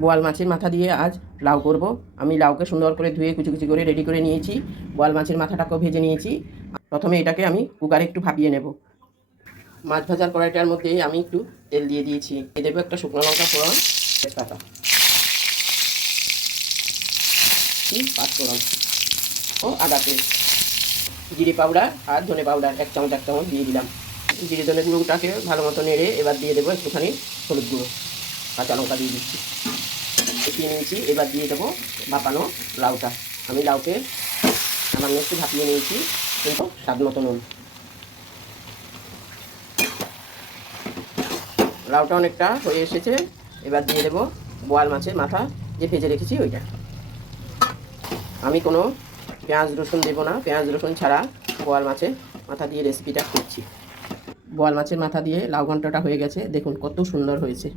বোয়াল মাছের মাথা দিয়ে আজ লাউ করব। আমি লাউকে সুন্দর করে ধুয়ে কুচি কুচি করে রেডি করে নিয়েছি। বোয়াল মাছের মাথাটাকেও ভেজে নিয়েছি। প্রথমে এটাকে আমি কুকারে একটু ভাপিয়ে নেব। মাছ ভাজার কড়াইটার মধ্যে আমি একটু তেল দিয়ে দিয়েছি। দিয়ে দেবো একটা শুকনো লঙ্কা ফোড়ন, তেজপাতা, পাঁচফোড়ন ও আদা পেস্ট, জিরে পাউডার আর ধনে পাউডার এক চামচ দিয়ে দিলাম। জিরে ধনে গুঁড়োটাকে ভালো মতো নেড়ে এবার দিয়ে দেবো একটুখানি হলুদ গুঁড়ো, কাঁচা লঙ্কা দিয়ে দিচ্ছি, কষিয়ে নিয়েছি। এবার দিয়ে দেবো ভাপানো লাউটা। আমি লাউকে সামান্য একটু ভাপিয়ে নিয়েছি, কিন্তু স্বাদ মতো নুন। লাউটা অনেকটা হয়ে এসেছে। এবার দিয়ে দেবো বোয়াল মাছের মাথা যে ভেজে রেখেছি ওইটা। আমি কোনো পেঁয়াজ রসুন দেবো না, পেঁয়াজ রসুন ছাড়া বোয়াল মাছের মাথা দিয়ে রেসিপিটা করছি। বোয়াল মাছের মাথা দিয়ে লাউ ঘন্টটা হয়ে গেছে, দেখুন কত সুন্দর হয়েছে।